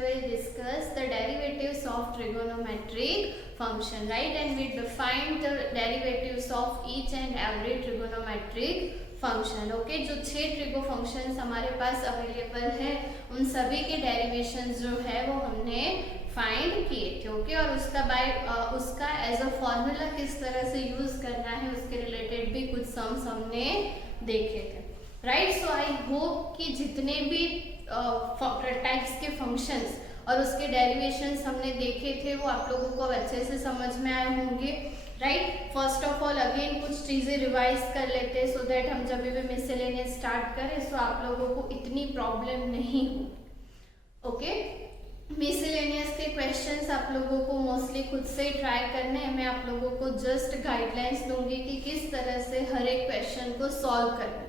will discuss the derivatives of trigonometric function, right? And we defined the derivatives of each and every trigonometric function. Okay, जो 6 trigo functions हमारे पास available है उन सभी के derivations जो है वो हमने फाइंड किए थे. ओके, और उसका एज अ फॉर्मूला किस तरह से यूज करना है उसके रिलेटेड भी कुछ सम्स हमने देखे थे, राइट. सो आई होप कि जितने भी टाइप्स के फंक्शंस और उसके डेरिवेशंस हमने देखे थे वो आप लोगों को अच्छे से समझ में आए होंगे, right. First of all again कुछ चीजें रिवाइज कर लेते हैं सो दैट हम जब भी मिसलेनियस स्टार्ट करें सो आप लोगों को इतनी प्रॉब्लम नहीं हो. ओके, मिसलेनियस के क्वेश्चंस आप लोगों को मोस्टली खुद से ही ट्राई करने हैं. मैं आप लोगों को जस्ट गाइडलाइंस दूंगी कि किस तरह से हर एक क्वेश्चन को सॉल्व करना.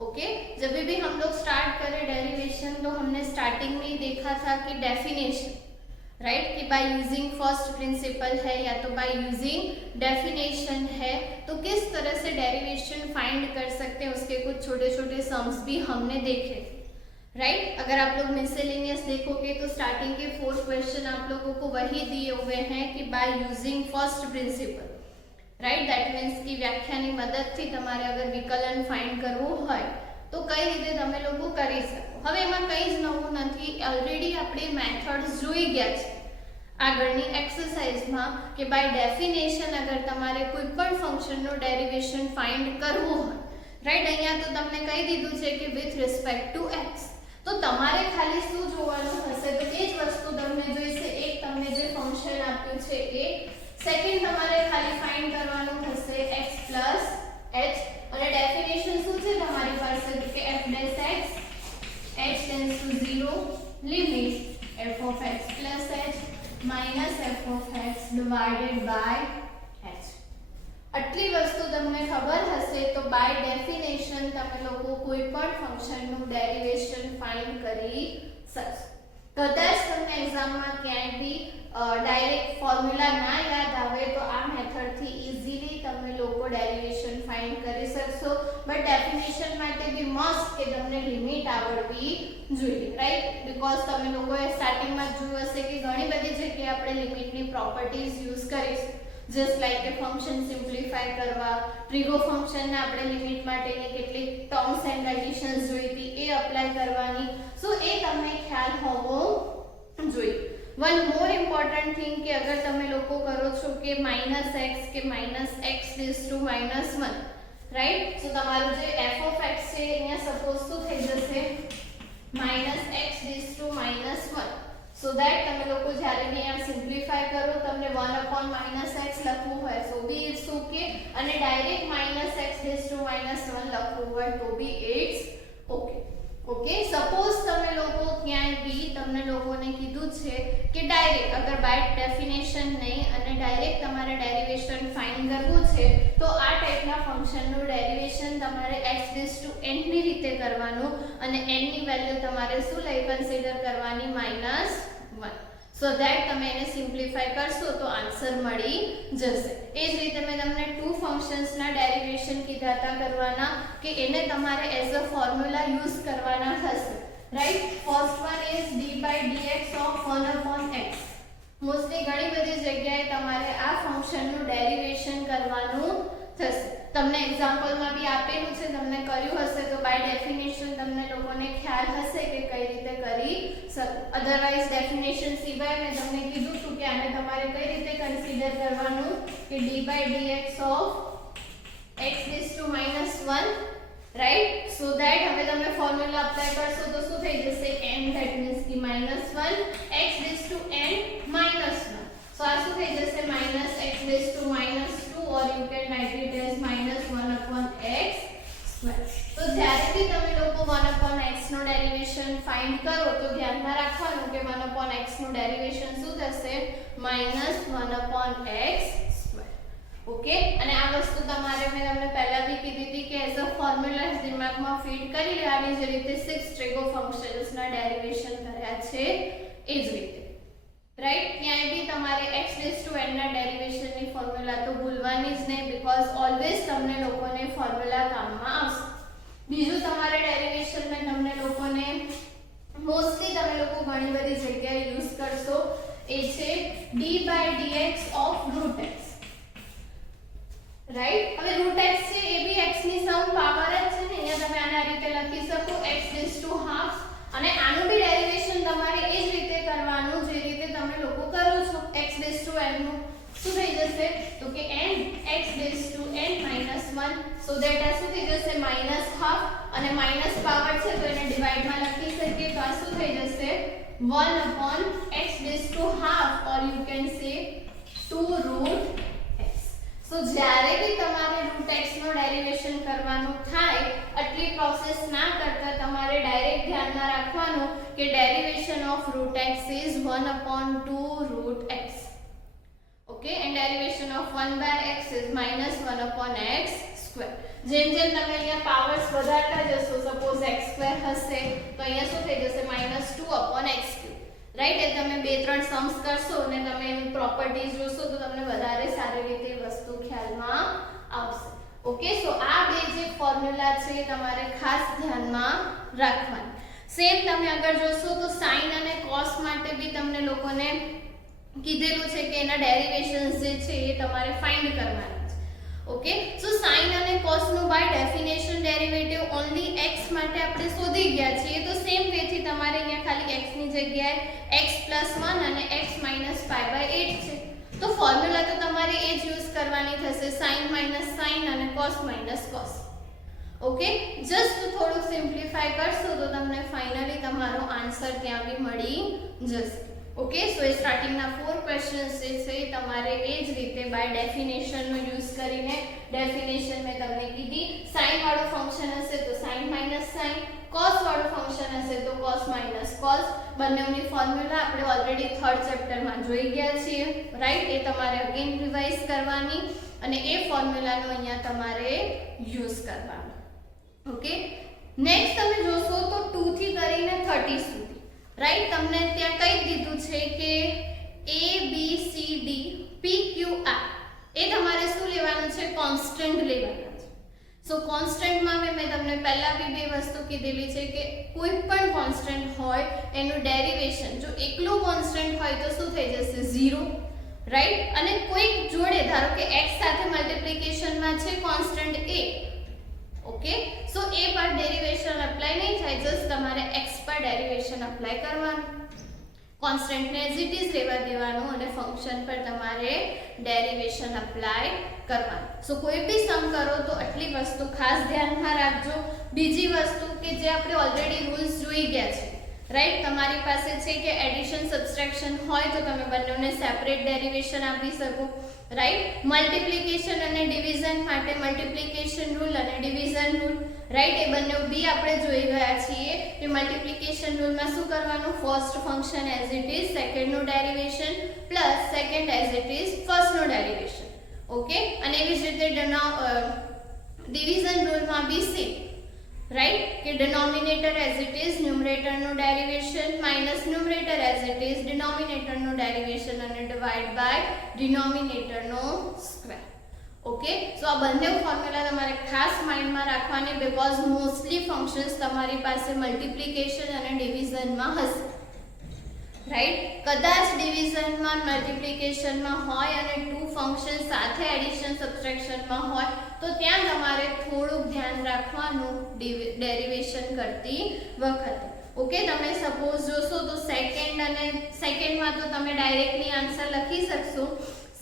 ओके, जब भी हम लोग स्टार्ट करें डेरिवेशन तो हमने स्टार्टिंग में ही देखा था कि डेफिनेशन, राइट, कि बाय यूजिंग फर्स्ट प्रिंसिपल है या तो बाय यूजिंग डेफिनेशन है तो किस तरह से डेरिवेशन फाइंड कर सकते हैं उसके कुछ छोटे छोटे सम्स भी हमने देखे, राइट. अगर आप लोग मिसलेनियस देखोगे तो स्टार्टिंग के 4 क्वेश्चन आप लोगों को वही दिए हुए हैं कि by using first principle, right. That means की व्याख्याની મદદથી તમારે અગર વિકલન ફાઇન્ડ કરવું હોય તો કઈ રીતે તમે લોકો કરી શકો. હવે એમાં કંઈ જ નવું નથી, ઓલરેડી આપણે મેથડ્સ જોઈ ગયા છે આગળની એક્સરસાઇઝમાં કે બાય ડેફિનેશન અગર તમારે કોઈ પણ ફંક્શનનો ડેરિવેશન ફાઇન્ડ કરવું હોય, રાઈટ. અહીંયા તો તમને કહી દીધું છે કે વિથ રિસ્પેક્ટ ટુ x, તો તમારે ખાલી શું જોવાનું હશે તો એ જ વસ્તુ તમને જોઈશે. એક તમને જે ફંક્શન આપ્યું છે એ, સેકન્ડ તમારે ખાલી ફાઇન્ડ કરવાનું હશે x પ્લસ h અને ડેફિનેશન શું છે તમારી પાસે કે f dash x h tends to 0 limit f of x plus h minus f of x divided by h. આટલી વસ્તુ તમને ખબર હશે તો બાય ડેફિનેશન તમે લોકો કોઈ પણ ફંક્શનનું ડેરિવેશન ફાઇન્ડ કરી શકશો. કદાચ તમને એક્ઝામમાં ક્યાંય બી ડાયરેક્ટ ફોર્મ્યુલા ના યાદ આવે તો આ મેથડથી ઇઝીલી તમે લોકો ડેરિવેશન ફાઇન્ડ કરી શકશો. બટ ડેફિનેશન માટે બી મસ્ટ કે તમને લિમિટ આવડવી જોઈએ, રાઈટ. બીકોઝ તમે લોકોએ સ્ટાર્ટિંગમાં જોયું હશે કે ઘણી બધી જગ્યાએ આપણે લિમિટની પ્રોપર્ટીઝ યુઝ કરીશું. જસ્ટ લાઈક કે ફંક્શન સિમ્પ્લિફાય કરવા, ટ્રિગો ફંક્શનને આપણે લિમિટ માટેની કેટલીક ટર્મ્સ એન્ડ કન્ડિશન્સ જોઈ હતી એ અપ્લાય કરવાની. સો એ તમને ખ્યાલ હોવો જોઈએ. વન મોર ઇમ્પોર્ટન્ટ થિંગ કે અગર તમે લોકો કરો છો કે -x કે -x⁻1, રાઈટ. સો તમારું જે f of x છે અહીંયા સપોઝ શું થઈ જશે -x⁻1. સો ધેટ તમે લોકો જ્યારે બી અહીંયા સિમ્પ્લિફાય કરો તમને 1/-x લખવું હોય સો બી ઇટ્સ ઓકે, અને ડાયરેક્ટ -x⁻1 લખવું હોય તો બી ઇટ્સ ઓકે. ઓકે, સપોઝ તમે લોકો ક્યાંય બી તમને લોકોને કીધું છે કે ડાયરેક્ટ અગર બાય ડેફિનેશન નહીં અને ડાયરેક્ટ તમારે ડેરિવેશન ફાઇન્ડ કરવું છે તો આ ટાઈપના ફંક્શનનું ડેરિવેશન તમારે x⁻n ની રીતે કરવાનું અને n ની વેલ્યુ તમારે શું લઈ કન્સિડર કરવાની -1. સો ધેટ તમે એને સિમ્પ્લિફાય કરશો તો આન્સર મળી જશે. એ જ રીતે મેં તમને 2 ફંક્શન્સના ડેરિવેશન કીધા હતા કરવાના કે એને તમારે એઝ અ ફોર્મ્યુલા યુઝ કરવાના હશે, right. First one is d/dx of 1/x. Mostly ઘણી બધી જગ્યાએ તમારે આ ફંક્શનનું ડેરિવેશન કરવાનું થશે. તમને એક્ઝામ્પલમાં બી આપેલું છે, તમને કર્યું હશે તો બાય ડેફિનેશન તમને લોકોને ખ્યાલ હશે કે કઈ રીતે કરી શકો. અધરવાઇઝ ડેફિનેશન સિવાય મેં તમને કીધું હતું કે આને તમારે કઈ રીતે કન્સિડર કરવાનું કે d/dx of x⁻1, right. So that હવે તમે ફોર્મ્યુલા અપ્લાય કરશો તો શું થઈ જશે n, ધેટ મીન્સ કે -1 x⁻n-1. સો આ શું થઈ જશે -x⁻2 or you can write it as -1/x². તો જ્યારે બી તમે લોકો 1/x નો ડેરિવેશન ફાઇન્ડ કરો તો ધ્યાનમાં રાખવાનું કે 1/x નું ડેરિવેશન શું થશે -1/x². ઓકે, અને આ વસ્તુ તમારે મેં તમને પહેલા બી કીધી હતી કે એઝ અ ફોર્મ્યુલા દિમાગમાં ફીડ કરી લેવાની, જે રીતે 6 ટ્રિગો ફંક્શન્સના ડેરિવેશન કર્યા છે એ જ રીતે, રાઈટ. ક્યાંય બી તમારે x⁻n ના ડેરિવેશનની ફોર્મ્યુલા તો ભૂલવાની જ નહીં, બીકોઝ ઓલવેઝ તમને લોકોને ફોર્મ્યુલા કામમાં આવશે. બીજું તમારે ડેરિવેશન મેં તમને લોકોને મોસ્ટલી તમે લોકો ઘણી બધી જગ્યાએ એ છે d/dx of root x, right. હવે રૂટ x છે એ બી x ની સમ પાવર જ છે ને, અહીંયા તમે આના રીતે લખી શકો x⁻², અને આનું બી ડેરિવેશન તમારે એ જ રીતે કરવાનું જે રીતે તમે લોકો કરો છો. x⁻n નું શું થઈ જશે તો કે n x⁻n-1, સો ધેટ આ શું થઈ જશે -½ અને માઈનસ પાવર છે તો એને ડિવાઇડ માં લખી શકીએ તો આ શું થઈ જશે 1/x⁻², or you can say 2√x. સો જ્યારે બી તમારે √x નો ડેરિવેશન કરવાનું થાય આટલી પ્રોસેસ ના કરતા તમારે ડાયરેક્ટ ધ્યાનમાં રાખવાનું કે derivation of √x is 1/2√x. Okay, and derivation of 1/x is -1/x². જેમ જેમ તમે અહીંયા પાવર્સ વધારતા જશો, સપોઝ x² હશે તો અહીંયા શું થઈ જશે -2/x³, રાઈટ. એ તમે 2-3 સમ્સ કરશો અને તમે એની પ્રોપર્ટીઝ જોશો તો તમને વધારે સારી રીતે વસ્તુ ખ્યાલમાં આવશે. ઓકે, સો આ બે જે ફોર્મ્યુલા છે એ તમારે ખાસ ધ્યાનમાં રાખવાની. સેમ તમે અગર જોશો તો સાઇન અને કોસ માટે બી તમને લોકોને કીધેલું છે કે એના ડેરિવેશન્સ જે છે એ તમારે ફાઇન્ડ કરવાના છે. ઓકે, સો સાઇન અને કોસ નું by definition derivative only x માટે આપણે શોધી ગયા છીએ, તો સેમ વે થી તમારે અહીંયા ખાલી x ની જગ્યાએ x+1 અને x -π/8 છે, તો ફોર્મ્યુલા તો તમારે એ જ યુઝ કરવાની થશે, sin - sin અને cos - cos. ઓકે, જસ્ટ થોડું સિમ્પ્લિફાય કરશો તો તમને ફાઇનલી તમારો આન્સર ત્યાં બી મળી જશે. ઓકે, સો એ સ્ટાર્ટિંગના 4 ક્વેશ્ચન્સ જે છે તમારે એ જ રીતે બાય ડેફિનેશન નો યુઝ કરીને, ડેફિનેશન મેં તમને કીધી, સાઇન વાળું ફંક્શન હશે તો sin - sin, cos વાળું ફંક્શન હશે તો cos - cos. બંનેની ફોર્મ્યુલા આપણે ઓલરેડી 3rd ચેપ્ટરમાં જોઈ ગયા છીએ, રાઈટ. એ તમારે અગેન રિવાઇઝ કરવાની અને એ ફોર્મ્યુલાનો અહીંયા તમારે યુઝ કરવાનો. ઓકે, નેક્સ્ટ તમે જોશો તો 2 થી કરીને 30 સુધી, રાઈટ. તમને ત્યાં કઈ દીધું છે કે ABCDPQR એ તમારે શું લેવાનું છે કોન્સ્ટન્ટ લેવાના છે. સો કોન્સ્ટન્ટમાં મેં તમને પહેલા બી બે વસ્તુ કીધેલી છે કે કોઈ પણ કોન્સ્ટન્ટ હોય એનું ડેરિવેશન જો એકલું કોન્સ્ટન્ટ હોય તો શું થઈ જશે 0, રાઈટ. અને કોઈક જોડે ધારો કે x સાથે મલ્ટીપ્લિકેશનમાં છે constant a, okay, so a પર ડેરિવેશન એપ્લાય નહીં થાય, જસ્ટ તમારે x પર ડેરિવેશન એપ્લાય કરવાનું, કોન્સ્ટન્ટ ને એઝ ઇટ ઇઝ રહેવા દેવાનું અને ફંક્શન પર તમારે ડેરિવેશન એપ્લાય કરવાનું. સો કોઈ બી સમ કરો તો આટલી વસ્તુ ખાસ ધ્યાનમાં રાખજો. બીજી વસ્તુ કે જે આપણે ઓલરેડી રૂલ્સ જોઈ ગયા છે, રાઈટ. તમારી પાસે છે કે એડિશન સબટ્રેક્શન હોય તો તમે બંનેને સેપરેટ ડેરિવેશન આપી શકો, રાઈટ. મલ્ટીપ્લિકેશન અને ડિવિઝન માટે મલ્ટીપ્લિકેશન રૂલ અને ડિવિઝન રૂલ, રાઈટ. એ બંને બી આપણે જોઈ ગયા છીએ કે મલ્ટીપ્લિકેશન રૂલમાં શું કરવાનું, first function as it is સેકન્ડનું derivation plus second as it is ફર્સ્ટનું ડેરિવેશન. ઓકે, અને એવી જ રીતે ડિવિઝન રૂલમાં બી સેમ, રાઈટ, કે ડિનોમિનેટર એઝ ઇટ ઇઝ ન્યુમરેટરનું derivation minus numerator as it is ડિનોમિનેટરનું ડેરિવેશન અને ડિવાઇડ બાય ડિનોમિનેટરનો સ્ક્વેર. ઓકે, સો આ બંને ફોર્મ્યુલા તમારે ખાસ માઇન્ડમાં રાખવાની, બીકોઝ મોસ્ટલી ફંક્શન્સ તમારી પાસે મલ્ટીપ્લિકેશન અને ડિવિઝનમાં હશે, રાઈટ. કદાચ ડિવિઝનમાં મલ્ટીપ્લિકેશનમાં હોય અને 2 ફંક્શન સાથે એડિશન સબટ્રેક્શનમાં હોય તો ત્યાં તમારે થોડુંક ધ્યાન રાખવાનું ડેરિવેશન કરતી વખતે. ઓકે, તમે સપોઝ જોશો તો સેકન્ડમાં તો તમે ડાયરેક્ટલી આન્સર લખી શકશો,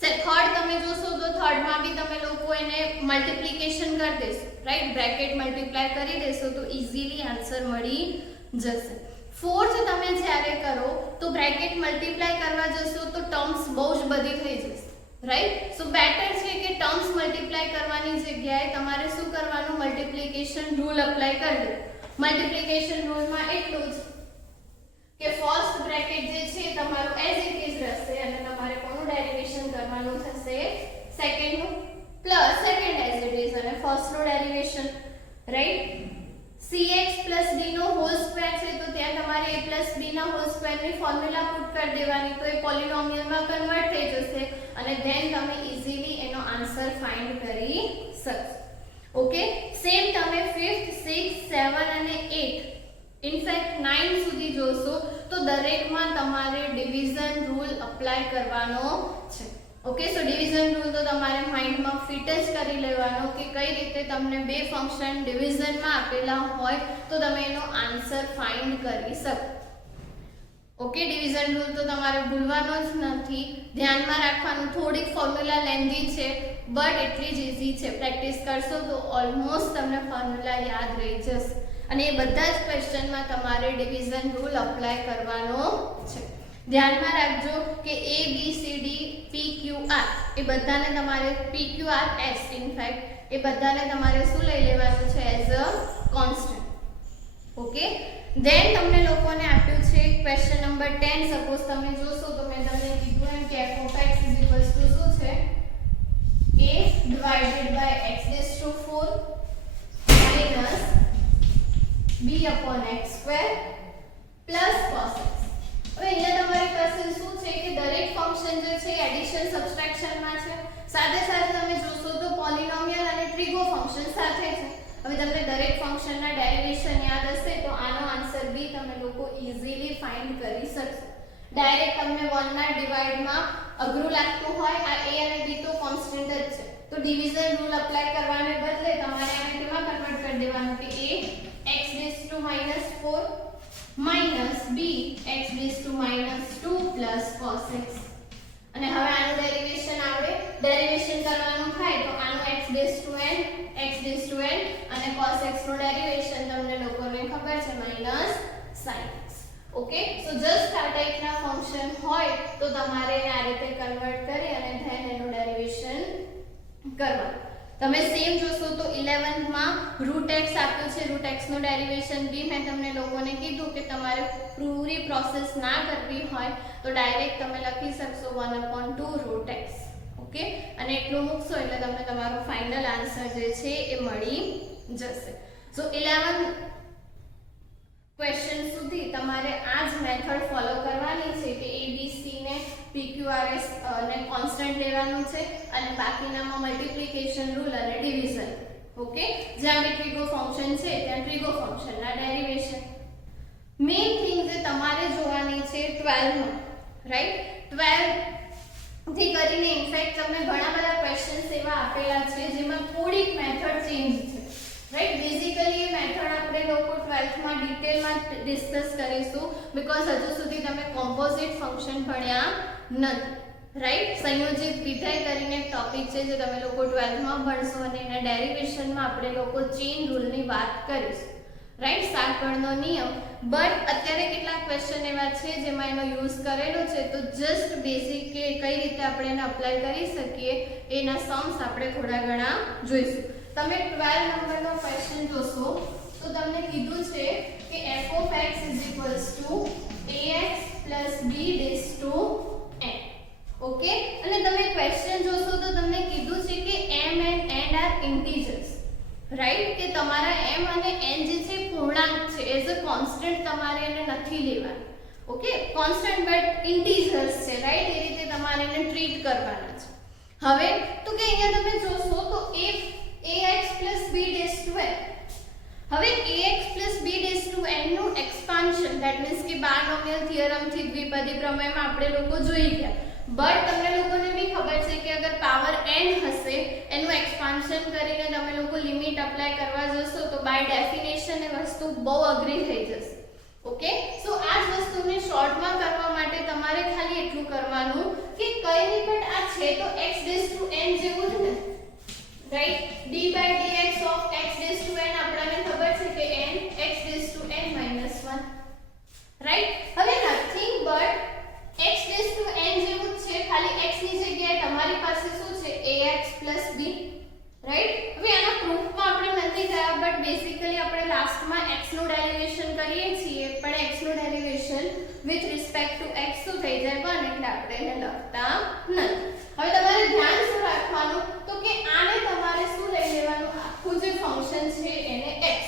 થર્ડ તમે જોશો તો થર્ડમાં બી તમે લોકો એને મલ્ટીપ્લિકેશન કરી દેશો, રાઈટ. બ્રેકેટ મલ્ટીપ્લાય કરી દેશો તો ઇઝીલી આન્સર મળી જશે. ફોર્થ તમે જ્યારે કરો તો બ્રેકેટ મલ્ટીપ્લાય કરવા જશો તો ટર્મ્સ બહુ જ બધી થઈ જશે, રાઈટ. સો બેટર છે કે ટર્મ્સ મલ્ટીપ્લાય કરવાની જગ્યાએ તમારે શું કરવાનું, મલ્ટીપ્લિકેશન રૂલ એપ્લાય કરી દો. મલ્ટીપ્લિકેશન રૂલમાં એટલું જ કે ફર્સ્ટ બ્રેકેટ જે છે તમારું એઝ ઇટ ઇઝ રહેશે અને તમારે કોનું ડેરિવેશન કરવાનું થશે, સેકન્ડનું plus second as it is અને ફર્સ્ટનું ડેરિવેશન, રાઈટ. cx + d નો હોલ સ્ક્વેર છે તો ત્યાં તમારે a + b ના હોલ સ્ક્વેરની ફોર્મ્યુલા પુટ કરી દેવાની, તો એ પોલિનોમિયલમાં કન્વર્ટ થઈ જશે અને ધેન તમે ઇઝીલી એનો આન્સર ફાઇન્ડ કરી શકશો. ઓકે, સેમ તમે 5th 6th 7 અને 8 ઇનફેક્ટ 9 સુધી સુધી જોશો તો દરેકમાં તમારે ડિવિઝન રૂલ અપ્લાય કરવાનો છે. ઓકે, સો ડિવિઝન રૂલ તો તમારે માઇન્ડમાં ફિટ જ કરી લેવાનો કે કઈ રીતે તમને બે ફંક્શન ડિવિઝનમાં આપેલા હોય તો તમે એનો આન્સર ફાઇન્ડ કરી શકો. ઓકે, ડિવિઝન રૂલ તો તમારે ભૂલવાનો જ નથી, ધ્યાનમાં રાખવાનું. થોડીક ફોર્મ્યુલા લેન્ધી છે બટ એટલી જ ઇઝી છે. પ્રેક્ટિસ કરશો તો ઓલમોસ્ટ તમને ફોર્મ્યુલા યાદ રહી જશે અને એ બધા જ ક્વેશ્ચનમાં તમારે ડિવિઝન રૂલ અપ્લાય કરવાનો છે. ધ્યાનમાં રાખજો કે A B C D P Q R એ બધાને તમારે P Q R S in fact એ બધાને તમારે શું લઈ લેવાનું છે as a constant. Okay, then તમને લોકોને આપ્યું છે ક્વેશ્ચન નંબર 10. સપોઝ તમે જોશો તો મેં તમને કીધું એમ કે f of x શું છે a divided by x⁴ minus b upon x square plus cos x. હવે અહીંયા તમારી પાસે શું છે કે દરેક ફંક્શન જે છે એડિશન સબટ્રેક્શનમાં છે, સાથે સાથે તમે જોશો તો પોલિનોમિયલ અને ટ્રિગો ફંક્શન સાથે છે. હવે તમને દરેક ફંક્શનના ડેરિવેશન યાદ હશે તો આનો આન્સર બી તમે લોકો ઈઝીલી ફાઇન્ડ કરી શકશો. ડાયરેક્ટ તમને 1 ના ડિવાઇડમાં અઘરું લાગતું હોય, આ a અને b તો કોન્સ્ટન્ટ જ છે તો ડિવિઝન રૂલ અપ્લાય કરવાને બદલે તમારે આને કેમાં કન્વર્ટ કરી દેવાનું કે a x⁻⁴ minus b x⁻² plus cos x. અને હવે આનું ડેરિવેશન આવડે, ડેરિવેશન કરવાનું થાય તો આનું xn અને cos x નું ડેરિવેશન તમને લોકોને ખબર છે -sin x. Okay, so just આ ટાઈપના ફંક્શન હોય તો તમારે એને આ રીતે કન્વર્ટ કરી અને ધેન એનું ડેરિવેશન કરવાનું. તમે સેમ જોશો તો 11th માં √x આપ્યું છે, √x નું ડેરિવેશન બી મેં તમને લોકોને કીધું કે તમારે પૂરી પ્રોસેસ ના કરવી હોય તો ડાયરેક્ટ તમે લખી શકશો 1/2 √x. ઓકે, અને એટલું મૂકશો એટલે તમને તમારો ફાઇનલ આન્સર જે છે એ મળી જશે. સો 11th ક્વેશ્ચન સુધી તમારે આ જ મેથડ ફોલો કરવાની છે કે a b c ને p q r s ને કોન્સ્ટન્ટ લેવાનું છે અને બાકીનામાં મલ્ટીપ્લિકેશન રૂલ અને ડિવિઝન. ઓકે, જ્યાં બી ટ્રિગો ફંક્શન છે ત્યાં ટ્રિગો ફંક્શનના ડેરિવેશન. મેઇન થિંગ જે તમારે જોવાની છે 12 માં, રાઈટ? 12 થી કરીને ઇનફેક્ટ તમને ઘણા બધા ક્વેશ્ચન્સ એવા આપેલા છે જેમાં થોડીક મેથડ ચેન્જ છે, રાઈટ? બેઝિકલી એ મેથડ આપણે લોકો 12th માં ડિટેલમાં ડિસ્કસ કરીશું બીકોઝ હજુ સુધી તમે કોમ્પોઝિટ ફંક્શન ભણ્યા નથી, રાઈટ? સંયોજિત વિધેય કરીને એક ટોપિક છે જે તમે લોકો 12th માં ભણશો અને એના ડેરિવેશનમાં આપણે લોકો ચેઇન રૂલની વાત કરીશું, રાઈટ? સાતગણનો નિયમ. બટ અત્યારે કેટલાક ક્વેશ્ચન એવા છે જેમાં એનો યુઝ કરેલો છે તો જસ્ટ બેઝિક કે કઈ રીતે આપણે એને અપ્લાય કરી શકીએ એના સમ્સ આપણે થોડા ઘણા જોઈશું. તમે 12 નંબરનો ક્વેશ્ચન જોશો તો તમને કીધું છે કે f of x ax b n. Okay, અને તમે ક્વેશ્ચન જોશો તો તમને કીધું છે કે m and n are integers, right? કે તમારા m અને n જે છે પૂર્ણાંક છે, એઝ અ કોન્સ્ટન્ટ તમારે એને નથી લેવાનું. ઓકે, કોન્સ્ટન્ટ બટ ઇન્ટીજર્સ છે, રાઈટ? એ રીતે તમારે એને ટ્રીટ કરવાના છે. હવે તો કે અહીંયા તમે જોશો તો ax b n. હવે ax b n નું એક્સપાન્શન, ધેટ મીન્સ કે બાયનોમિયલ થિયરમ થી દ્વિપદી પ્રમેયમાં આપણે લોકો જોઈ ગયા. બટ તમને લોકોને બી ખબર છે કે અગર પાવર n હશે એનું એક્સપાન્શન કરીને તમે લોકો લિમિટ અપ્લાય કરવા જશો તો બાય ડેફિનેશન એ વસ્તુ બહુ અઘરી થઈ જશે. ઓકે, સો આ જ વસ્તુને શોર્ટમાં કરવા માટે તમારે ખાલી એટલું કરવાનું કે કઈ નહીં બટ આ છે તો x n જેવું જ ને, right? d/dx of x n આપણને ખબર છે કે n x n-1, રાઈટ? હવે નથિંગ બટ x n જેવું જ છે, ખાલી x ની જગ્યાએ તમારી પાસે શું છે ax b, રાઈટ? હવે આના પ્રૂફમાં આપણે નથી ગયા બટ બેઝિકલી આપણે લાસ્ટમાં x નું ડેરિવેશન કરીએ છીએ પણ x નું derivation with respect to x શું થઈ જાય 1 એટલે આપણે એને લખતા નથી. હવે તમારે ધ્યાન શું રાખવાનું તો કે આને તમારે શું લઈ લેવાનું, આખું જે ફંક્શન છે એને x.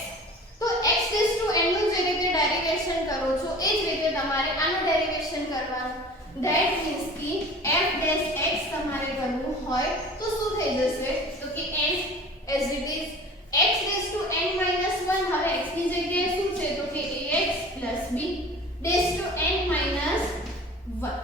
તો x n નું જે રીતે ડેરિવેશન કરો છો એ જ રીતે તમારે આનું ડેરિવેશન કરવાનું. ધેટ મીન્સ કે f ડેશ x તમારે કરવું હોય તો શું થઈ જશે તો કે n as it is x n-1. હવે x ની જગ્યાએ શું છે તો કે ax b dash to n minus 1.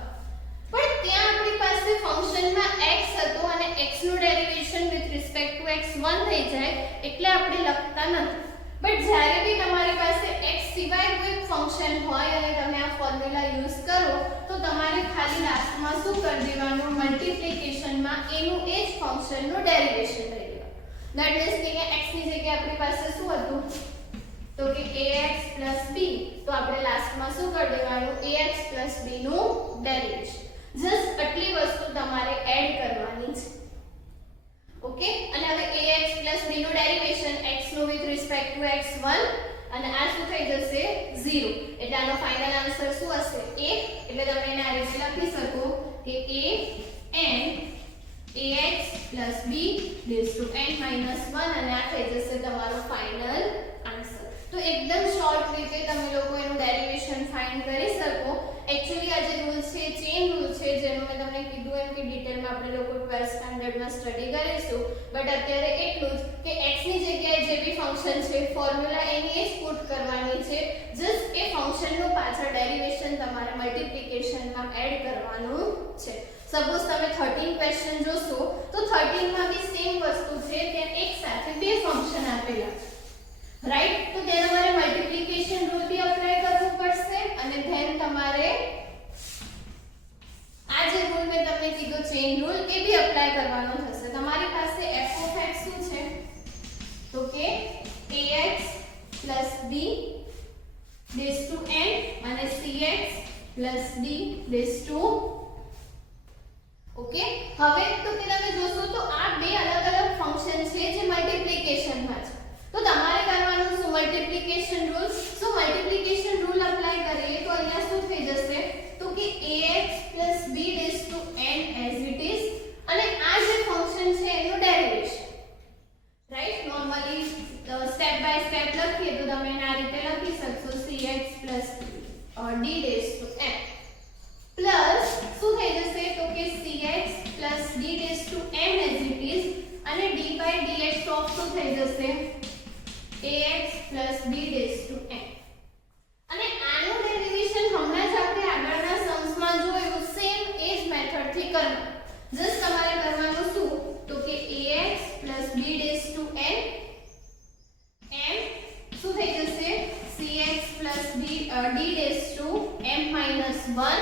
પણ ત્યાં આપણી પાસે ફંક્શનમાં x હતો અને x નું derivation with respect two x1 થઈ જાય એટલે આપણે લખતા નથી. બટ જ્યારે બી તમારી પાસે x સિવાય કોઈ ફંક્શન હોય અને તમે આ ફોર્મ્યુલા યુઝ કરો તો તમારે ખાલી લાસ્ટમાં શું કરી દેવાનું, મલ્ટીપ્લિકેશનમાં એનું એ જ ફંક્શનનું ડેરિવેશન લઈ લેવાનું. ધેટ મીન્સ કે x ની જગ્યાએ આપણી પાસે શું હતું તો કે ax b, તો આપણે લાસ્ટમાં શું કરી દેવાનું, ax b નું ડેરિવેશન. જસ્ટ આટલી વસ્તુ તમારે એડ કરવાની છે. ઓકે, અને હવે ax b નું ડેરિવેશન x નું વિથ રિસ્પેક્ટ ટુ x1 અને આ શું થઈ જશે 0. એટલે આનો ફાઇનલ આન્સર શું હશે 1. એટલે તમે એને આ રીતે લખી શકો કે an ax b raised to n minus 1 અને આ થઈ જશે તમારો ફાઇનલ આન્સર. તો એકદમ શોર્ટ રીતે તમે લોકો એનું ડેરિવેશન ફાઇન્ડ કરી શકો. एक्चुअली આ જે રૂલ છે ચેન રૂલ છે જેનું મેં તમને કીધું એમ કે ડિટેલમાં આપણે લોકો 12th સ્ટાન્ડર્ડમાં સ્ટડી કરીશું. બટ અત્યારે એટલું જ કે x ની જગ્યાએ જે બી ફંક્શન છે ફોર્મ્યુલા એની જ પુટ કરવાની છે. જસ્ટ એ ફંક્શનનું પાછળ ડેરિવેશન તમારે મલ્ટીપ્લિકેશનમાં એડ કરવાનું છે. સપોઝ તમે 13 ક્વેશ્ચન જોશો તો 13 માં બી સેમ વસ્તુ છે, ત્યાં એક સાથે બે ફંક્શન આપેલા છે, રાઈટ. તો ત્યાં તમારે મલ્ટીપ્લિકેશન રૂલ બી અપ્લાય કરવું પડશે અને ધેન તમારે આ જે રૂલ મેં તમને કીધો ચેન રૂલ એ બી અપ્લાય કરવાનો થશે. તમારી પાસે f of x શું છે તો કે ax b raised to n અને cx d raised to. Okay, હવે તો કે તમે જોશો તો આ બે અલગ અલગ ફંક્શન છે જે મલ્ટીપ્લિકેશનમાં છે. તો તમારે કરવાનું શું, મલ્ટીપ્લિકેશન રૂલ. સો મલ્ટીપ્લિકેશન રૂલ અપ્લાય કરીએ તો અહીંયા શું થઈ જશે તો કે ax b raised to n as it is અને આ જે ફંક્શન છે એનું derivation, right. Normally step by step લખીએ તો તમે એને આ રીતે લખી શકશો cx d raised to n plus શું થઈ જશે તો કે cx d raised to n as it is અને d by dx ઓફ શું થઈ જશે ax b raised to n. અને આનું ડેરિવેશન હમણાં જ આપણે આગળના સમ્સમાં જોયું સેમ એ જ મેથડ થી કરવાનું. જસ્ટ તમારે કરવાનું શું તો કે ax b raised to n શું થઈ જશે cx d raised to m minus 1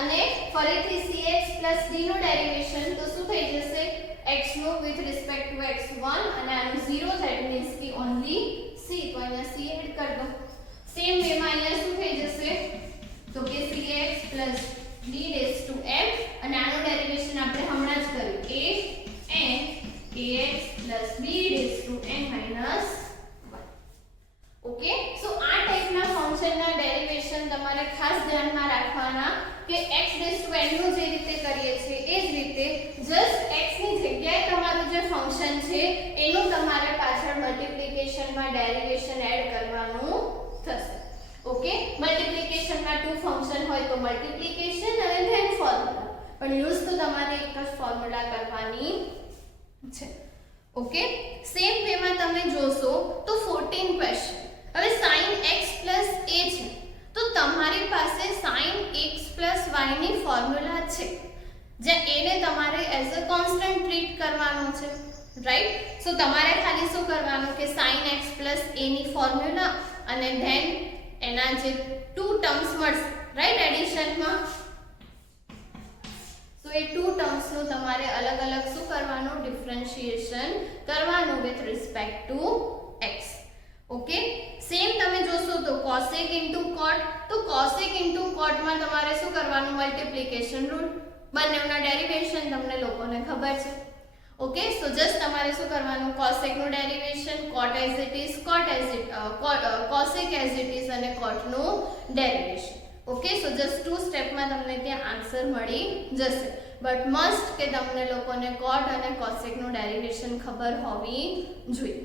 અને ફરીથી cx d નું ડેરિવેશન તો શું થઈ જશે x નું વિથ રિસ્પેક્ટ ટુ x1 અને આનું 0 ધેટ મીન્સ કે ઓન્લી c. તો અહીંયા c એડ કરી દો. સેમ વે માં અહીંયા શું થઈ જશે તો કે cx d raised to m અને આનું ડેરિવેશન આપણે હમણાં જ કર્યું an ax b raised to n minus 1. Okay, so આ ટાઈપના ફંક્શનના ડેરિવેશન તમારે ખાસ ધ્યાનમાં રાખવાના કે x raised to n નું જે રીતે કરીએ છીએ એ જ રીતે જસ્ટ x ની જગ્યાએ તમારું જે ફંક્શન છે એનું તમારે પાછળ મલ્ટીપ્લિકેશનમાં ડેરિવેશન એડ કરવાનું થશે. ઓકે, મલ્ટીપ્લિકેશનમાં ટુ ફંક્શન હોય તો મલ્ટીપ્લિકેશન અને ધેન ફોર્મ્યુલા, પણ યુઝ તો તમારે એક જ ફોર્મ્યુલા કરવાની છે. ઓકે, સેમ વેમાં તમે જોશો તો 14 ક્વેશ્ચન. હવે sin x a છે તો તમારી પાસે sin x y ની ફોર્મ્યુલા છે જ્યાં a ને તમારે એઝ અ કોન્સ્ટન્ટ ટ્રીટ કરવાનો છે, રાઈટ. સો તમારે ખાલી શું કરવાનું કે sin x a ની ફોર્મ્યુલા અને ધેન એના જે ટુ ટર્મ્સ મળશે, રાઈટ, એડિશનમાં. સો એ ટુ ટર્મ્સ નું તમારે અલગ અલગ શું કરવાનું, ડિફરન્શિએશન કરવાનું with respect to x. Okay, same તમે જોશો તો cosec cot, તો cosec cot માં તમારે શું કરવાનું, મલ્ટીપ્લિકેશન રૂલ. બંનેના ડેરિવેશન તમને લોકોને ખબર છે. ઓકે, સો જસ્ટ તમારે શું કરવાનું, cosec નું derivation, cot as it is, cosec as it is અને cot નું derivation. Okay, so just two સ્ટેપમાં તમને ત્યાં આન્સર મળી જશે. બટ મસ્ટ કે તમને લોકોને cot અને cosec નું ડેરિવેશન ખબર હોવી જોઈએ.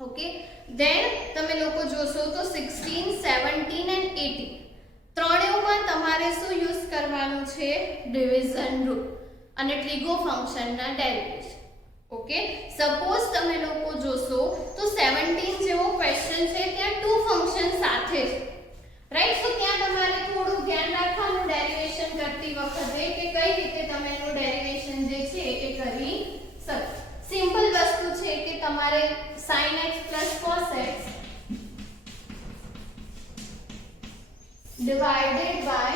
ઓકે, ધેન તમે લોકો જોશો તો 16, 17 and 18 ત્રણેયમાં તમારે શું યુઝ કરવાનું છે, ડિવિઝન રૂલ અને ટ્રિગો ફંક્શનના ડેરિવેશન. ઓકે, સપોઝ તમે લોકો જોશો તો 17 જેવો ક્વેશ્ચન છે ત્યાં ટુ ફંક્શન સાથે છે, રાઈટ. સો ત્યાં તમારે divided by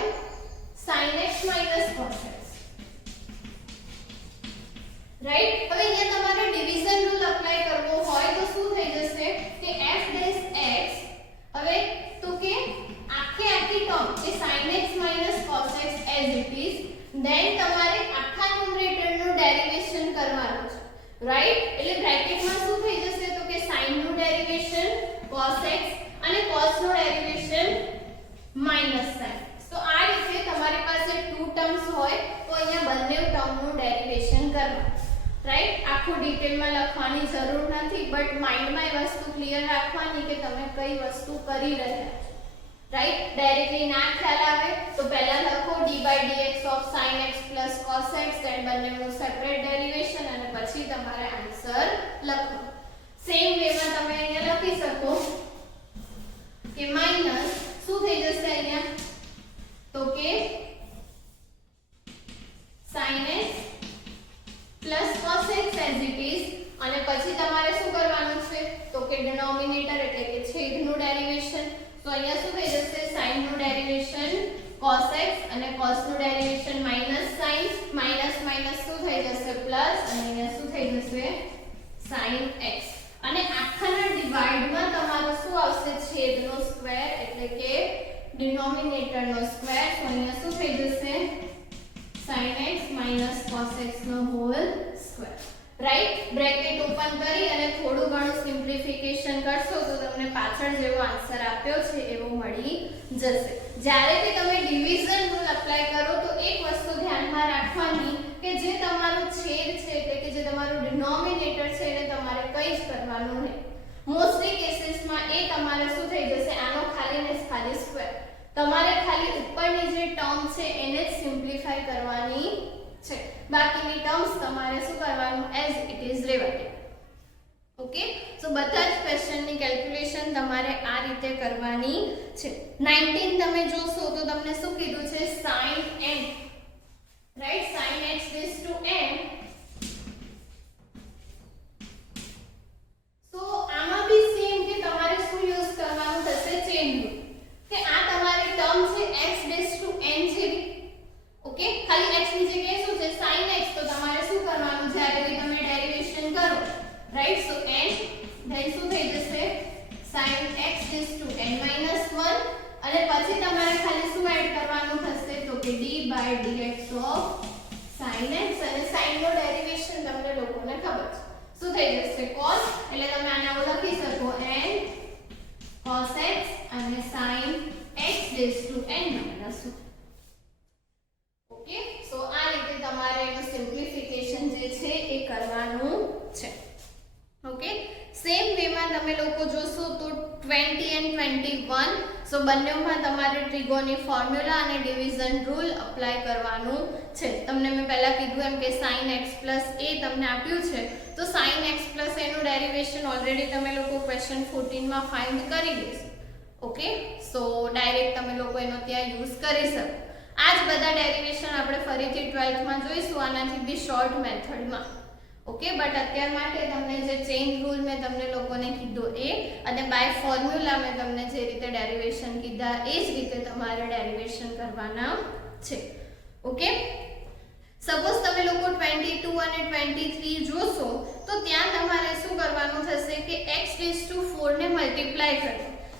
sin x minus cos x, right. હવે અહીંયા તમારે ડિવિઝન રૂલ અપ્લાય કરવો હોય તો શું થઈ જશે કે f dash x, હવે તો કે આખી term A sin x minus cos x as it is, then તમારે આખા ન્યુમરેટર નું ડેરિવેશન કરવાનું છે, રાઈટ। એટલે બ્રેકેટમાં શું થઈ જશે તો કે sin નું ડેરિવેશન cos x અને cos નું ડેરિવેશન માઈનસ sin। તો આ રીતે તમારી પાસે ટુ ટર્મ્સ હોય તો અહીંયા બંને ટર્મનું ડેરિવેશન કરવાનું, રાઈટ। આખું ડિટેલમાં લખવાની જરૂર નથી, બટ માઇન્ડમાં એ વસ્તુ ક્લિયર રાખવાની કે તમે કઈ વસ્તુ કરી રહ્યા છો, રાઈટ। ડાયરેક્ટલી ના ખ્યાલ આવે તો પહેલા લખો d/dx of sin x plus cos x, then બંનેનું સેપરેટ ડેરિવેશન અને પછી તમારે આન્સર લખો। સેમ વેમાં તમે અહીંયા લખી શકો કે માઈનસ શું થઈ જશે અહીંયા તો કે sin x plus cos x as it is, અને પછી તમારે શું કરવાનું છે તો કે ડિનોમિનેટર એટલે કે છેદનું ડેરિવેશન। તો અહીંયા શું થઈ જશે sin નું ડેરિવેશન cos x અને cos નું derivation minus sin, minus minus શું થઈ જશે પ્લસ, અને અહીંયા શું થઈ જશે sin x, અને આખાના ડિવાઇડમાં તમારો શું આવશે છેદનો સ્ક્વેર એટલે કે ડિનોમિનેટરનો સ્ક્વેર। તો અહીંયા શું થઈ જશે sin x minus cos x નો whole square, right. Bracket open કરી અને થોડું ઘણું સિમ્પ્લિફિકેશન કરશો તો તમને પાછળ જેવો આન્સર આપ્યો છે એવો મળી જશે। જ્યારે કે તમે ડિવિઝન રૂલ એપ્લાય કરો તો એક વસ્તુ ધ્યાનમાં રાખવાની કે જે તમારું છેદ છે એટલે કે જે તમારું ડિનોમિનેટર છે એને તમારે કંઈ જ કરવાનું નહીં। મોસ્ટલી કેસીસમાં એ તમારે શું થઈ જશે આનો ખાલી ને ખાલી સ્ક્વેર, તમારે ખાલી ઉપરની જે ટર્મ છે એને જ સિમ્પ્લિફાય કરવાની છે, બાકીની ટર્મ્સ તમારે શું કરવાનું એઝ ઇટ ઇઝ રહેવા દેવાનું, ઓકે। સો બધા જ ક્વેશ્ચનની કેલ્ક્યુલેશન તમારે આ રીતે કરવાની છે। 19 તમે જોશો તો તમને શું કીધું છે sin n, right, sin x raised to n। તો આમાં બી સેમ કે તમારે શું યુઝ કરવાનું થશે ચેન રૂલ, કે આ તમારી ટર્મ છે x raised to n જેવી, ઓકે। ખાલી x ની જગ્યાએ શું છે sin x, તો તમારે શું કરવાનું જ્યારે બી તમે ડેરિવેશન કરો, રાઈટ। સો n then શું થઈ જશે sin x raised to n minus 1, અને પછી તમારે ખાલી શું એડ કરવાનું થશે તો કે d/dx of sin x, અને sin નો ડેરિવેશન તમને લોકોને ખબર છે શું થઈ જશે cos, એટલે તમે આને આવું લખી શકો n cos x અને sin x raised to n minus 1, okay. So આ રીતે તમારે એનું સિમ્પ્લિફિકેશન જે છે એ કરવાનું છે, ઓકે। સેમ વેમાં તમે લોકો જોશો તો 20 and 21, સો બંનેમાં તમારે ટ્રિગોની ફોર્મ્યુલા અને ડિવિઝન રૂલ એપ્લાય કરવાનું છે। તમને મેં પહેલા કીધું એમ કે sin x a તમને આપ્યું છે તો sin x a નું ડેરિવેશન ઓલરેડી તમે લોકો ક્વેશ્ચન 14 માં ફાઇન્ડ કરી લેશો, ઓકે। સો ડાયરેક્ટ તમે લોકો એનો ત્યાં યુઝ કરી શકો। આ જ બધા ડેરિવેશન આપણે ફરીથી 12th માં જોઈશું આનાથી બી શોર્ટ મેથડમાં, ઓકે। બટ અત્યાર માટે તમને જે ચેઇન રૂલ મેં તમને લોકોને કીધો એ અને બાય ફોર્મ્યુલા મેં તમને જે રીતે ડેરિવેશન કીધા એ જ રીતે તમારે ડેરિવેશન કરવાના છે, ઓકે। સપોઝ તમે લોકો 22 અને 23 જોશો તો ત્યાં તમારે શું કરવાનું થશે કે x raised to 4 ને મલ્ટીપ્લાય કરો।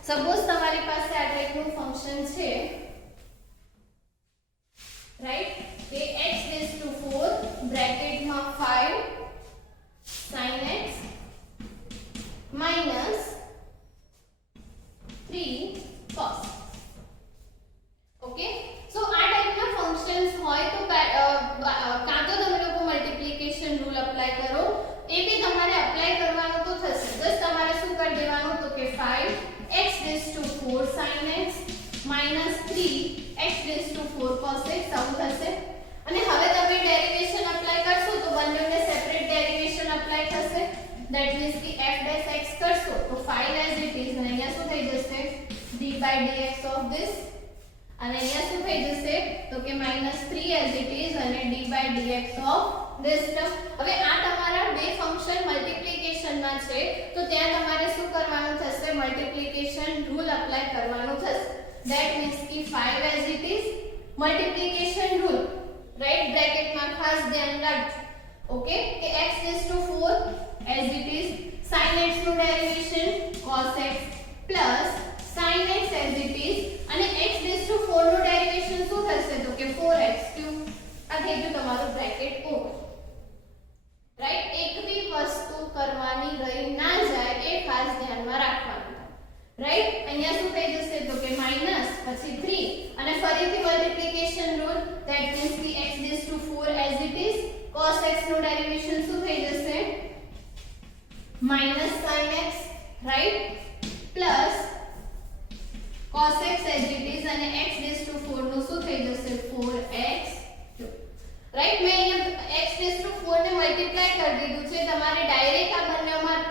સપોઝ તમારી પાસે આ ટાઈપનું ફંક્શન છે, રાઈટ, કે x raised to 4 બ્રેકેટમાં 5 sin x minus 3 cos, okay. So આ ટાઈપના ફંક્શન્સ હોય તો કાં તો તમે લોકો મલ્ટીપ્લિકેશન રૂલ એપ્લાય કરો, એ બી તમારે એપ્લાય કરવાનો તો થશે, જસ્ટ તમારે શું કરી દેવાનું તો કે 5x raised to 4 sin x minus 3x raised to 4 cos x આવું થશે। અને હવે તમે ડેરિવેશન એપ્લાય કરશો તો બંનેને સેપરેટ ડેરિવેશન એપ્લાય થશે, ધેટ મીન્સ કે f dash x કરશો તો 5 as it is, અને અહીંયા શું થઈ જશે d/dx of this, અને અહીંયા શું થઈ જશે તો કે -3 as it is અને d/dx of this term। હવે આ તમારા બે ફંક્શન મલ્ટીપ્લિકેશનમાં છે તો ત્યાં તમારે શું કરવાનું થશે મલ્ટીપ્લિકેશન રૂલ એપ્લાય કરવાનું થશે। that means कि 5 as it is multiplication rule right bracket માં ખાસ ધ્યાન રાખજો ઓકે કે x raised to 4 as it is sin x નું derivation cos x plus sin x as it is અને x raised to 4 નું ડેરિવેશન શું થશે તો કે 4x3 આ થઈ ગયું તમારું બ્રેકેટ ઓવર રાઈટ એક બી વસ્તુ કરવાની રહી ના જાય એ ખાસ ધ્યાનમાં રાખવાનું રાઈટ અહીંયા શું થઈ જશે તો કે માઈનસ પછી 3 અને ફરીથી મલ્ટીપ્લિકેશન રૂલ ધેટ મીન્સ કે x raised to 4 as it is cos x નું ડેરિવેશન શું થઈ જશે minus sin x right plus cos x as it is અને x raised to 4 નું શું થઈ જશે 4x રાઈટ મેં અહીંયા x raised to 4 ને મલ્ટીપ્લાય કરી દીધું છે તમારે ડાયરેક્ટ આ બંનેમાં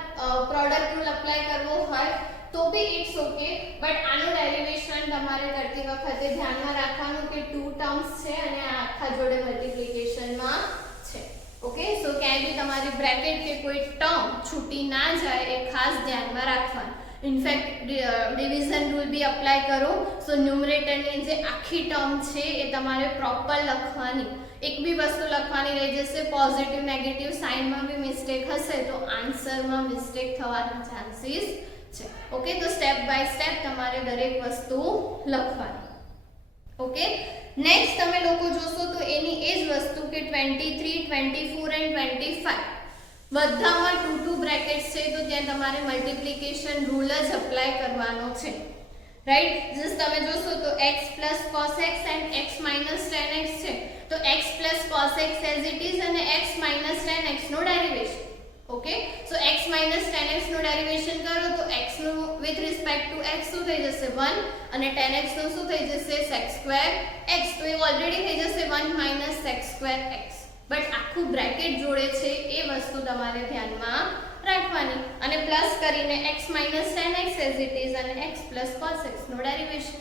પ્રોડક્ટ રૂલ એપ્લાય કરવો હોય તો બી ઇટ્સ ઓકે બટ આનું ડેરિવેશન તમારે કરતી વખતે ધ્યાનમાં રાખવાનું કે ટુ ટર્મ્સ છે અને આ આખા જોડે મલ્ટીપ્લિકેશનમાં છે ઓકે સો ક્યાંય બી તમારી બ્રેકેટ કે કોઈ ટર્મ છૂટી ના જાય એ ખાસ ધ્યાનમાં રાખવાનું ઇનફેક્ટ ડિવિઝન રૂલ બી એપ્લાય કરો સો ન્યુમરેટરની જે આખી ટર્મ છે એ તમારે પ્રોપર લખવાની એક બી વસ્તુ લખવાની રહી જશે પોઝિટિવ નેગેટિવ સાઇનમાં બી મિસ્ટેક હશે તો આન્સરમાં મિસ્ટેક થવાના ચાન્સીસ છે ઓકે તો સ્ટેપ બાય સ્ટેપ તમારે દરેક વસ્તુ લખવાની ઓકે નેક્સ્ટ તમે લોકો જોશો તો એની એ જ વસ્તુ કે 23 24 એન્ડ 25 બધામાં 2 2 બ્રેકેટ્સ છે તો ત્યાં તમારે મલ્ટીપ્લિકેશન રૂલ જ એપ્લાય કરવાનો છે રાઈટ જસ્ટ તમે જોશો તો x cos x and x tan x છે તો x cos x as it is અને x tan x નો derivation okay so x tan x નો ડેરિવેશન કરો તો x નું વિથ રિસ્પેક્ટ ટુ x શું થઈ જશે 1 અને tan x નું શું થઈ જશે sec2 x તો એ ઓલરેડી થઈ જશે 1 sec2 x બટ આખું બ્રેકેટ જોડે છે એ વસ્તુ તમારે ધ્યાનમાં રાખવાની અને પ્લસ કરીને x tan x as it is અને x cos x નો ડેરિવેશન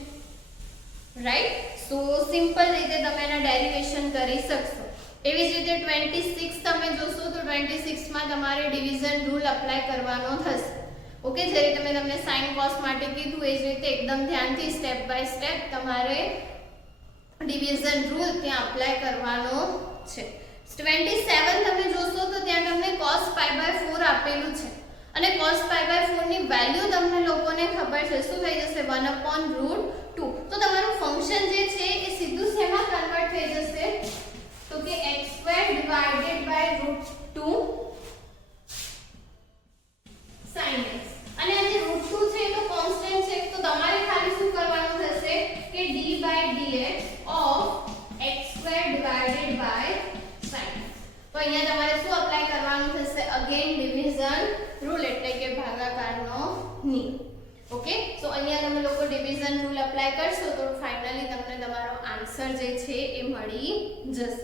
રાઈટ સો સિમ્પલ રીતે તમે એના ડેરિવેશન કરી શકશો એવી જ રીતે 26 તમે જોશો તો 26 માં તમારે ડિવિઝન રૂલ એપ્લાય કરવાનો થશે ઓકે જે રીતે મેં તમને sin cos માટે કીધું એ જ રીતે એકદમ ધ્યાનથી સ્ટેપ બાય સ્ટેપ તમારે ડિવિઝન રૂલ ત્યાં એપ્લાય કરવાનો છે 27 તમે જોશો તો ત્યાં તમને cos π/4 આપેલું છે અને cos π/4 ની વેલ્યુ તમને લોકોને ખબર છે શું થઈ જશે 1/√2 તો તમારું ફંક્શન જે છે એ સીધું શેમાં કન્વર્ટ થઈ જશે તો કે x² / √2 sin x અને આ જે √2 છે એ તો કોન્સ્ટન્ટ છે તો તમારે ખાલી શું કરવાનું થશે કે d/dx of x² / sin x તો અહીંયા તમારે શું એપ્લાય કરવાનું થશે અગેન ડિવિઝન રૂલ એટલે કે ભાગાકારનો નિયમ ઓકે સો અહીંયા તમે લોકો ડિવિઝન રૂલ એપ્લાય કરશો તો ફાઇનલી તમને તમારો આન્સર જે છે એ મળી જશે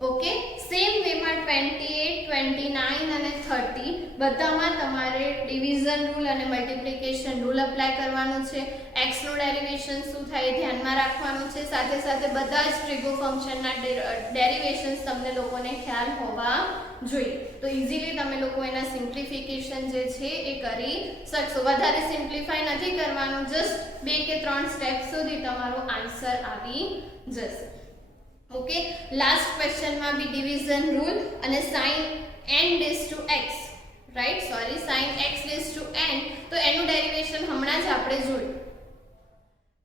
ઓકે સેમ વેમાં 28 29 અને 30 બધામાં તમારે ડિવિઝન રૂલ અને મલ્ટીપ્લિકેશન રૂલ એપ્લાય કરવાનું છે x નું ડેરિવેશન શું થાય ધ્યાનમાં રાખવાનું છે સાથે સાથે બધા જ ટ્રિગો ફંક્શનના ડેરિવેશન્સ તમને લોકોને ખ્યાલ હોવા જોઈએ તો ઇઝીલી તમે લોકો એના સિમ્પ્લિફિકેશન જે છે એ કરી શકશો વધારે સિમ્પ્લિફાઈ નથી કરવાનું જસ્ટ 2 કે 3 સ્ટેપ સુધી તમારો આન્સર આવી જશે ઓકે લાસ્ટ ક્વેશ્ચનમાં બી ડિવિઝન રૂલ અને sin n raised to x right sorry sin x raised to n તો એનું ડેરિવેશન હમણાં જ આપણે જોયું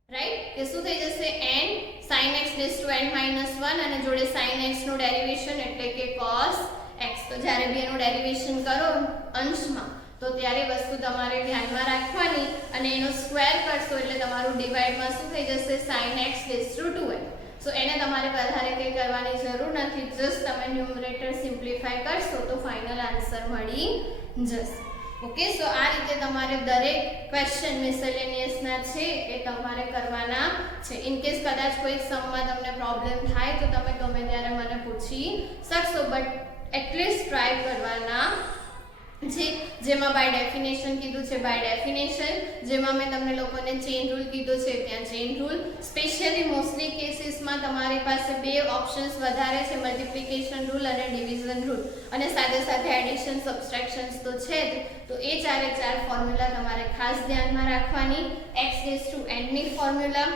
રાઈટ કે શું થઈ જશે n sin x raised to n - 1 અને જોડે sin x નું ડેરિવેશન એટલે કે cos x તો જ્યારે બી એનું ડેરિવેશન કરો અંશમાં તો ત્યારે વસ્તુ તમારે ધ્યાનમાં રાખવાની અને એનો સ્ક્વેર કરશો એટલે તમારું ડિવાઇડમાં શું થઈ જશે sin x raised to 2n સો એને તમારે વધારે કંઈ કરવાની જરૂર નથી જસ્ટ તમે ન્યુમરેટર સિમ્પ્લિફાય કરશો તો ફાઇનલ આન્સર મળી જશે ઓકે સો આ રીતે તમારે દરેક ક્વેશ્ચન મિસેલેનિયસના છે એ તમારે કરવાના છે ઇન કેસ કદાચ કોઈ સમમાં તમને પ્રોબ્લેમ થાય તો તમે ગમે ત્યારે મને પૂછી શકશો બટ એટલીસ્ટ ટ્રાય કરવાના જેમાં બાય ડેફિનેશન કીધું છે બાય ડેફિનેશન, જેમાં મેં તમને લોકોને ચેઇન રૂલ કીધું છે ત્યાં ચેઇન રૂલ. સ્પેશિયલી મોસ્ટલી કેસીસમાં તમારી પાસે બે ઓપ્શન્સ વધારે છે, મલ્ટિપ્લિકેશન રૂલ અને ડિવિઝન રૂલ, અને સાથે સાથે એડિશન સબટ્રેક્શન્સ તો છે જ. તો એ ચારે ચાર ફોર્મ્યુલા તમારે ખાસ ધ્યાનમાં રાખવાની. x⁻n ની ફોર્મ્યુલા,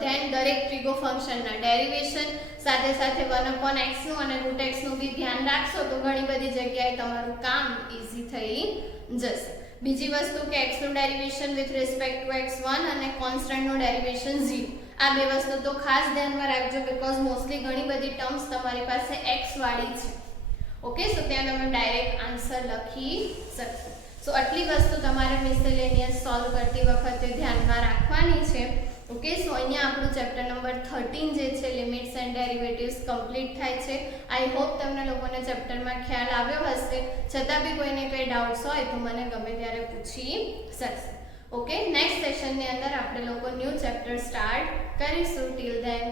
ધેન દરેક ટ્રિગો ફંક્શનના ડેરિવેશન, સાથે સાથે 1/x નું અને √x નું બી ધ્યાન રાખશો તો ઘણી બધી જગ્યાએ તમારું કામ ઈઝી થઈ જશે. બીજી વસ્તુ કે x નું derivation with respect two x1 અને કોન્સ્ટન્ટ નું ડેરિવેશન 0. આ બે વસ્તુ તો ખાસ ધ્યાનમાં રાખજો, બીકોઝ મોસ્ટલી ઘણી બધી ટર્મ્સ તમારી પાસે x વાળી છે. ઓકે, સો ત્યાં તમે ડાયરેક્ટ આન્સર લખી શકશો. સો આટલી વસ્તુ તમારે મિસેલેનિયસ સોલ્વ કરતી વખતે ધ્યાનમાં રાખવાની છે. ઓકે, સો અહીંયા આપણું ચેપ્ટર નંબર 13 જે છે લિમિટ્સ એન્ડ ડેરિવેટિવ્સ કમ્પ્લીટ થાય છે. આઈ હોપ તમને લોકોને ચેપ્ટરમાં ખ્યાલ આવ્યો હશે. છતાં બી કોઈને કંઈ ડાઉટ્સ હોય તો મને ગમે ત્યારે પૂછી શકશે. ઓકે, નેક્સ્ટ સેશનની અંદર આપણે લોકો ન્યૂ ચેપ્ટર સ્ટાર્ટ કરીશું. Till then